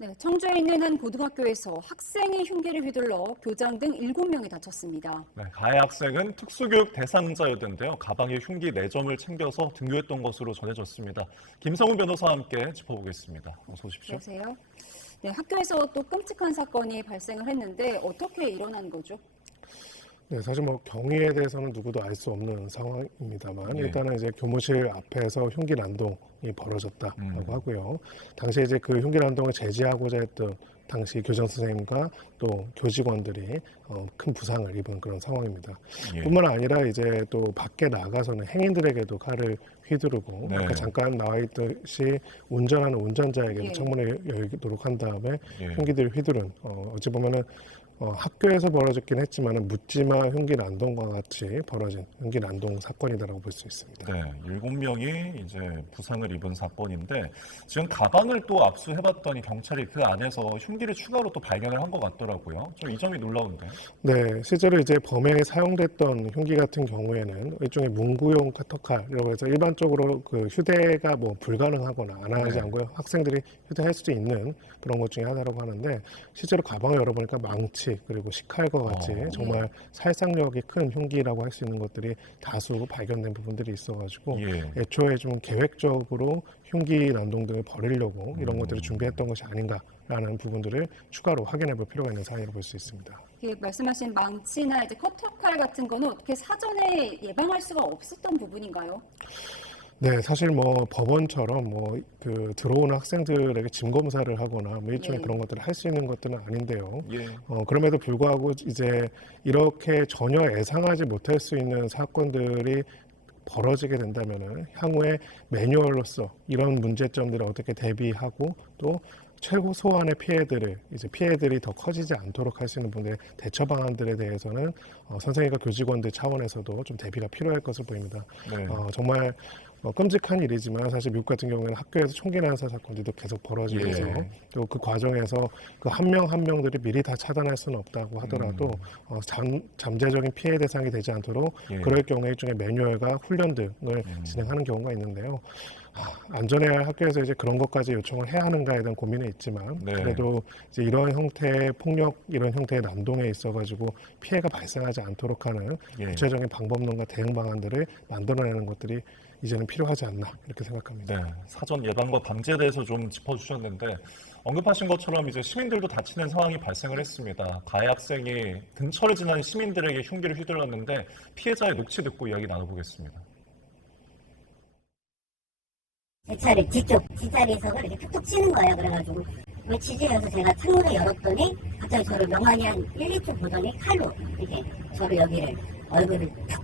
네, 청주에 있는 한 고등학교에서 학생이 흉기를 휘둘러 교장 등 7명이 다쳤습니다. 네, 가해 학생은 특수교육 대상자였는데요. 가방에 흉기 4점을 챙겨서 등교했던 것으로 전해졌습니다. 김성훈 변호사와 함께 짚어보겠습니다. 어서 오십시오. 안녕하세요. 네, 학교에서 또 끔찍한 사건이 발생을 했는데 어떻게 일어난 거죠? 네, 사실 뭐 경위에 대해서는 누구도 알 수 없는 상황입니다만 일단은 이제 교무실 앞에서 흉기 난동이 벌어졌다라고 하고요. 당시에 이제 그 흉기 난동을 제지하고자 했던 당시 교장 선생님과 또 교직원들이 큰 부상을 입은 그런 상황입니다. 뿐만 아니라 이제 또 밖에 나가서는 행인들에게도 칼을 휘두르고 아까 잠깐 나와 있듯이 운전하는 운전자에게도 창문을 열도록 한 다음에 흉기들을 휘두른 어찌 보면은 학교에서 벌어졌긴 했지만 묻지마 흉기 난동과 같이 벌어진 흉기 난동 사건이다라고 볼 수 있습니다. 네, 7명이 이제 부상을 입은 사건인데 지금 가방을 또 압수해봤더니 경찰이 그 안에서 흉기를 추가로 또 발견을 한 것 같더라고요. 좀 이 점이 놀라운데요. 네, 실제로 이제 범행에 사용됐던 흉기 같은 경우에는 일종의 문구용 카터칼이라고 해서 일반적으로 그 휴대가 뭐 불가능하거나 안 하지 않고 학생들이 휴대할 수도 있는 그런 것 중에 하나라고 하는데 실제로 가방을 열어보니까 망치 그리고 식칼과 같이 정말 살상력이 큰 흉기라고 할 수 있는 것들이 다수 발견된 부분들이 있어가지고 애초에 좀 계획적으로 흉기 난동 등을 벌이려고 이런 것들을 준비했던 것이 아닌가라는 부분들을 추가로 확인해볼 필요가 있는 사안이라고 볼 수 있습니다. 말씀하신 망치나 이제 커터칼 같은 거는 어떻게 사전에 예방할 수가 없었던 부분인가요? 네, 사실 뭐 법원처럼 뭐 그 들어오는 학생들에게 짐 검사를 하거나 뭐 일종의 그런 것들을 할 수 있는 것들은 아닌데요. 그럼에도 불구하고 이제 이렇게 전혀 예상하지 못할 수 있는 사건들이 벌어지게 된다면은 향후에 매뉴얼로서 이런 문제점들을 어떻게 대비하고 또 최소한의 피해들이 더 커지지 않도록 할 수 있는 분들의 대처 방안들에 대해서는 선생님과 교직원들 차원에서도 좀 대비가 필요할 것으로 보입니다. 정말 끔찍한 일이지만 사실 미국 같은 경우에는 학교에서 총기 난사 사건들도 계속 벌어지면서 또 그 과정에서 그 한 명 한 명들이 미리 다 차단할 수는 없다고 하더라도 잠재적인 피해 대상이 되지 않도록 그럴 경우에 일종의 매뉴얼과 훈련 등을 진행하는 경우가 있는데요. 안전해야 할 학교에서 이제 그런 것까지 요청을 해야 하는가에 대한 고민은 있지만 그래도 이제 이런 형태의 폭력, 이런 형태의 난동에 있어가지고 피해가 발생하지 않도록 하는 구체적인 방법론과 대응 방안들을 만들어내는 것들이 이제는 필요하지 않나 이렇게 생각합니다. 네, 사전 예방과 방지에 대해서 좀 짚어주셨는데 언급하신 것처럼 이제 시민들도 다치는 상황이 발생을 했습니다. 가해 학생이 근처를 지나는 시민들에게 흉기를 휘둘렀는데 피해자의 녹취 듣고 이야기 나눠보겠습니다. 제 차를 뒤쪽 뒷자리에서 이렇게 툭툭 치는 거예요. 그래가지고 왜 치지? 그래서 제가 창문을 열었더니 갑자기 저를 멍하니 한 1, 2초 보더니 칼로 이렇게 저를 여기를 얼굴을 탁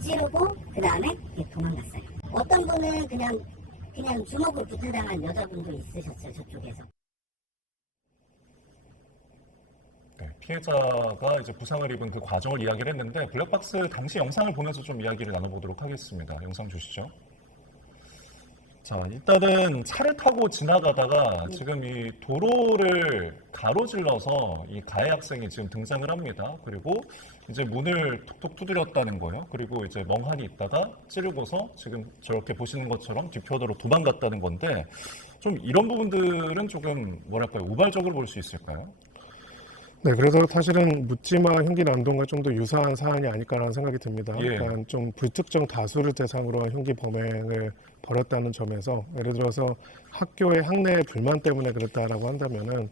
찌르고 그 다음에 도망갔어요. 어떤 분은 그냥 주먹으로 구슬당한 여자분도 있으셨어요. 저쪽에서. 네, 피해자가 이제 부상을 입은 그 과정을 이야기를 했는데 블랙박스 당시 영상을 보면서 좀 이야기를 나눠보도록 하겠습니다. 영상 주시죠. 자, 일단은 차를 타고 지나가다가 지금 이 도로를 가로질러서 이 가해 학생이 지금 등장을 합니다. 그리고 이제 문을 톡톡 두드렸다는 거예요. 그리고 이제 멍하니 있다가 찌르고서 지금 저렇게 보시는 것처럼 뒤편으로 도망갔다는 건데 좀 이런 부분들은 조금 뭐랄까요, 우발적으로 볼 수 있을까요? 네, 그래서 사실은 묻지마 흉기 난동과 좀 더 유사한 사안이 아닐까라는 생각이 듭니다. 그러니까 좀 불특정 다수를 대상으로 한 흉기 범행을 벌였다는 점에서 예를 들어서 학교의 학내 불만 때문에 그랬다라고 한다면은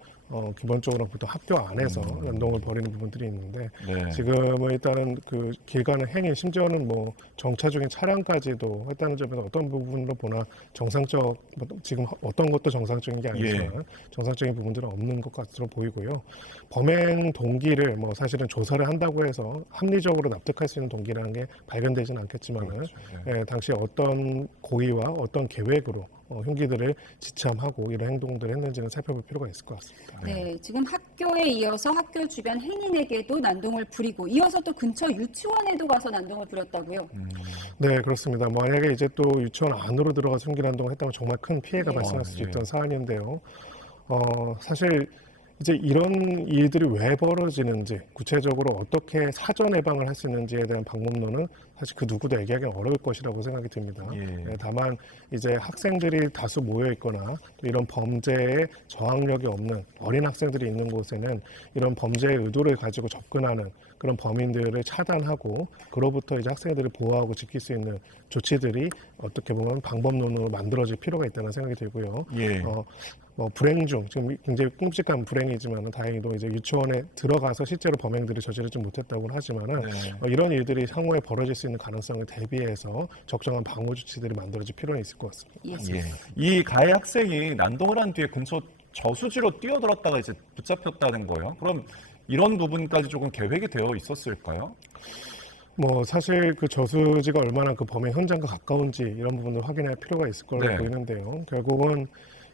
기본적으로 보통 학교 안에서 난동을 벌이는 부분들이 있는데 지금은 일단은 그 길 가는 행위 심지어는 뭐 정차적인 차량까지도 했다는 점에서 어떤 부분으로 보나 지금 어떤 것도 정상적인 게 아니지만 정상적인 부분들은 없는 것 같으로 보이고요. 범행 동기를 뭐 사실은 조사를 한다고 해서 합리적으로 납득할 수 있는 동기라는 게 발견되지는 않겠지만은 당시 어떤 고의와 어떤 계획으로 흉기들을 지참하고 이런 행동들을 했는지는 살펴볼 필요가 있을 것 같습니다. 네, 지금 학교에 이어서 학교 주변 행인에게도 난동을 부리고 이어서 또 근처 유치원에도 가서 난동을 부렸다고요? 네, 그렇습니다. 만약에 이제 또 유치원 안으로 들어가서 흉기 난동을 했다면 정말 큰 피해가 발생할 수 있던 사안인데요. 사실 이제 이런 일들이 왜 벌어지는지 구체적으로 어떻게 사전 예방을 할 수 있는지에 대한 방법론은 사실 그 누구도 얘기하기는 어려울 것이라고 생각이 듭니다. 예. 다만 이제 학생들이 다수 모여 있거나 또 이런 범죄에 저항력이 없는 어린 학생들이 있는 곳에는 이런 범죄의 의도를 가지고 접근하는 그런 범인들을 차단하고 그로부터 이제 학생들을 보호하고 지킬 수 있는 조치들이 어떻게 보면 방법론으로 만들어질 필요가 있다는 생각이 들고요. 예. 불행 중 지금 굉장히 끔찍한 불행이지만 다행히도 이제 유치원에 들어가서 실제로 범행들을 저지르지 못했다고는 하지만은 네. 이런 일들이 향후에 벌어질 수 있는 가능성을 대비해서 적정한 방어 조치들이 만들어질 필요는 있을 것 같습니다. 예. 이 가해 학생이 난동을 한 뒤에 근처 저수지로 뛰어들었다가 이제 붙잡혔다는 거예요. 그럼 이런 부분까지 조금 계획이 되어 있었을까요? 사실 그 저수지가 얼마나 그 범행 현장과 가까운지 이런 부분을 확인할 필요가 있을 걸로 네. 보이는데요. 결국은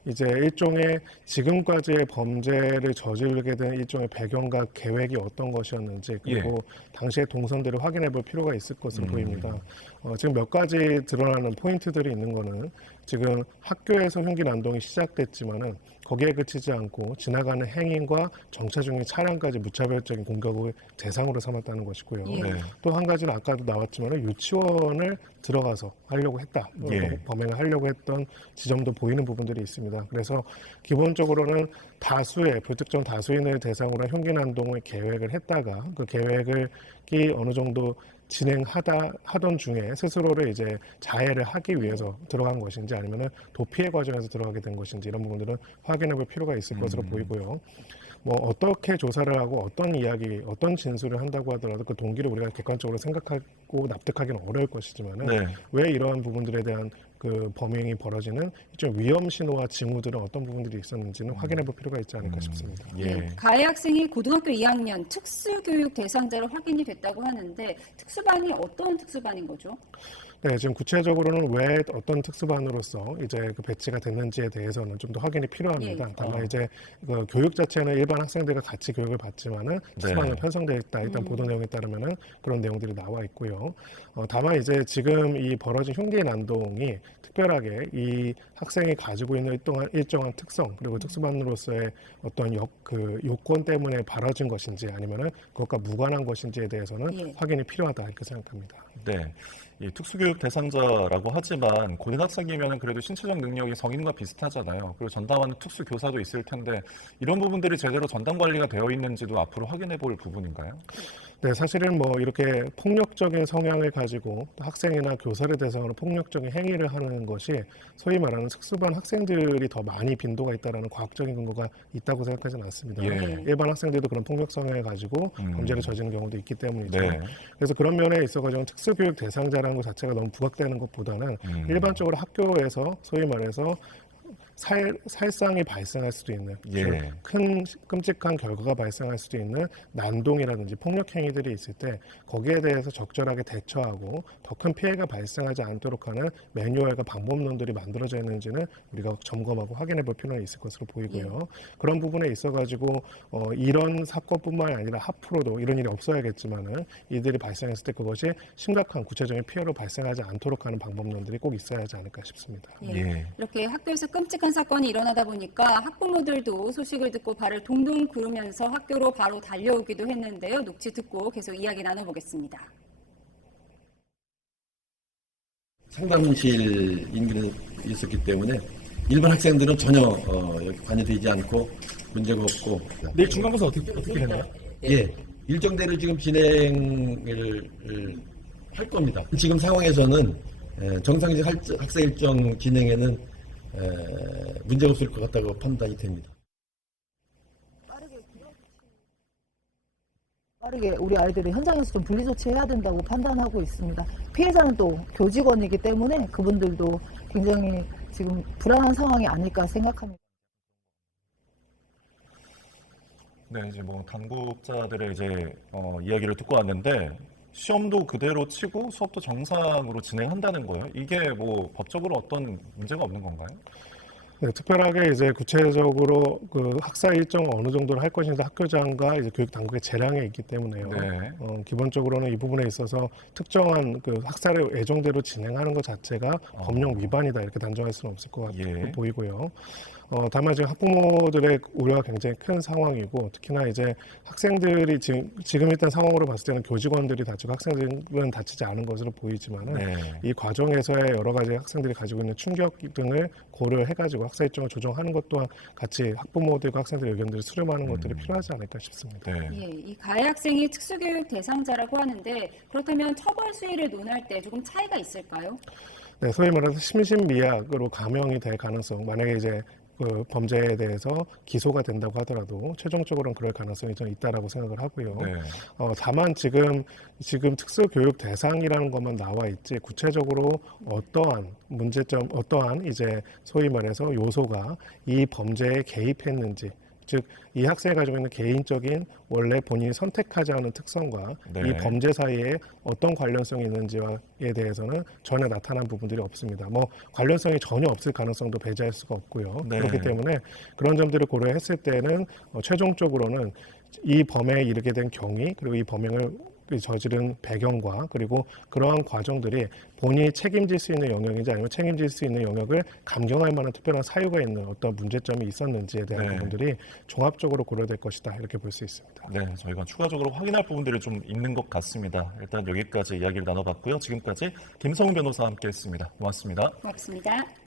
이제 일종의 지금까지의 범죄를 저지르게 된 일종의 배경과 계획이 어떤 것이었는지 그리고 당시의 동선들을 확인해 볼 필요가 있을 것으로 보입니다. 지금 몇 가지 드러나는 포인트들이 있는 거는 지금 학교에서 흉기 난동이 시작됐지만은 거기에 그치지 않고 지나가는 행인과 정차 중인 차량까지 무차별적인 공격을 대상으로 삼았다는 것이고요. 네. 또 한 가지는 아까도 나왔지만 유치원을 들어가서 하려고 했다. 범행을 하려고 했던 지점도 보이는 부분들이 있습니다. 그래서 기본적으로는 다수의 불특정 다수인을 대상으로 한 흉기 난동을 계획을 했다가 그 계획을 어느 정도 진행하던 중에 스스로를 이제 자해를 하기 위해서 들어간 것인지 아니면은 도피의 과정에서 들어가게 된 것인지 이런 부분들은 확인해 볼 필요가 있을 것으로 보이고요. 어떻게 조사를 하고 어떤 이야기, 어떤 진술을 한다고 하더라도 그 동기를 우리가 객관적으로 생각하고 납득하기는 어려울 것이지만은 왜 이러한 부분들에 대한 그 범행이 벌어지는 좀 위험 신호와 징후들은 어떤 부분들이 있었는지는 확인해 볼 필요가 있지 않을까 싶습니다. 가해 학생이 고등학교 2학년 특수교육 대상자로 확인이 됐다고 하는데 특수반이 어떤 특수반인 거죠? 네, 지금 구체적으로는 왜 어떤 특수반으로서 이제 그 배치가 됐는지에 대해서는 좀 더 확인이 필요합니다. 다만 이제 그 교육 자체는 일반 학생들과 같이 교육을 받지만은 특수반으로 편성되어 있다. 일단 보도 내용에 따르면은 그런 내용들이 나와 있고요. 다만 이제 지금 이 벌어진 흉기 난동이 특별하게 이 학생이 가지고 있는 일정한 특성 그리고 특수반으로서의 어떤 요건 때문에 벌어진 것인지 아니면은 그것과 무관한 것인지에 대해서는 확인이 필요하다 이렇게 생각합니다. 네. 이 특수교육 대상자라고 하지만 고등학생이면 그래도 신체적 능력이 성인과 비슷하잖아요. 그리고 전담하는 특수교사도 있을 텐데 이런 부분들이 제대로 전담 관리가 되어 있는지도 앞으로 확인해 볼 부분인가요? 네, 사실은 이렇게 폭력적인 성향을 가지고 학생이나 교사를 대상으로 폭력적인 행위를 하는 것이 소위 말하는 특수반 학생들이 더 많이 빈도가 있다는 과학적인 근거가 있다고 생각하지는 않습니다. 일반 학생들도 그런 폭력 성향을 가지고 범죄를 저지르는 경우도 있기 때문이죠. 그래서 그런 면에 있어서 특수교육 대상자라는 것 자체가 너무 부각되는 것보다는 일반적으로 학교에서 소위 말해서 살상이 발생할 수도 있는 큰 끔찍한 결과가 발생할 수도 있는 난동이라든지 폭력 행위들이 있을 때 거기에 대해서 적절하게 대처하고 더 큰 피해가 발생하지 않도록 하는 매뉴얼과 방법론들이 만들어져 있는지는 우리가 점검하고 확인해 볼 필요는 있을 것으로 보이고요. 그런 부분에 있어 가지고 이런 사건뿐만 아니라 앞으로도 이런 일이 없어야겠지만은 이들이 발생했을 때 그것이 심각한 구체적인 피해로 발생하지 않도록 하는 방법론들이 꼭 있어야 하지 않을까 싶습니다. 이렇게 학교에서 끔찍한 사건이 일어나다 보니까 학부모들도 소식을 듣고 발을 동동 구르면서 학교로 바로 달려오기도 했는데요. 녹취 듣고 계속 이야기 나눠보겠습니다. 상담실 인근에 있었기 때문에 일반 학생들은 전혀 여기 관여되지 않고 문제가 없고. 내일 중간고사 어떻게 되나요? 일정대로 지금 진행을 할 겁니다. 지금 상황에서는 정상적 학사 일정 진행에는 문제가 없을 것 같다고 판단이 됩니다. 빠르게 우리 아이들이 현장에서 좀 분리 조치해야 된다고 판단하고 있습니다. 피해자는 또 교직원이기 때문에 그분들도 굉장히 지금 불안한 상황이 아닐까 생각합니다. 네, 이제 당국자들의 이야기를 듣고 왔는데 시험도 그대로 치고 수업도 정상으로 진행한다는 거예요. 이게 법적으로 어떤 문제가 없는 건가요? 네, 특별하게 이제 구체적으로 그 학사 일정 어느 정도를 할 것인지 학교장과 이제 교육 당국의 재량에 있기 때문에요. 기본적으로는 이 부분에 있어서 특정한 그 학사를 예정대로 진행하는 것 자체가 법령 위반이다 이렇게 단정할 수는 없을 것 같고 보이고요. 다만 지금 학부모들의 우려가 굉장히 큰 상황이고 특히나 이제 학생들이 지금 일단 상황으로 봤을 때는 교직원들이 다치고 학생들은 다치지 않은 것으로 보이지만은 네. 이 과정에서의 여러 가지 학생들이 가지고 있는 충격 등을 고려해가지고 학사 일정을 조정하는 것 또한 같이 학부모들과 학생들 의견들을 수렴하는 것들이 필요하지 않을까 싶습니다. 네. 예, 이 가해 학생이 특수교육 대상자라고 하는데 그렇다면 처벌 수위를 논할 때 조금 차이가 있을까요? 네, 소위 말해서 심신미약으로 감형이 될 가능성, 만약에 이제 그 범죄에 대해서 기소가 된다고 하더라도 최종적으로는 그럴 가능성이 좀 있다라고 생각을 하고요. 네. 다만 지금 특수교육 대상이라는 것만 나와 있지 구체적으로 어떠한 문제점, 어떠한 이제 소위 말해서 요소가 이 범죄에 개입했는지, 즉 이 학생이 가지고 있는 개인적인 원래 본인이 선택하지 않은 특성과 네. 이 범죄 사이에 어떤 관련성이 있는지에 대해서는 전혀 나타난 부분들이 없습니다. 뭐 관련성이 전혀 없을 가능성도 배제할 수가 없고요. 네. 그렇기 때문에 그런 점들을 고려했을 때는 최종적으로는 이 범행에 이르게 된 경위 그리고 이 범행을 저지른 배경과 그리고 그러한 과정들이 본인이 책임질 수 있는 영역인지 아니면 책임질 수 있는 영역을 감경할 만한 특별한 사유가 있는 어떤 문제점이 있었는지에 대한 네. 부분들이 종합적으로 고려될 것이다 이렇게 볼 수 있습니다. 네, 저희가 추가적으로 확인할 부분들이 좀 있는 것 같습니다. 일단 여기까지 이야기를 나눠봤고요. 지금까지 김성훈 변호사와 함께했습니다. 고맙습니다. 고맙습니다.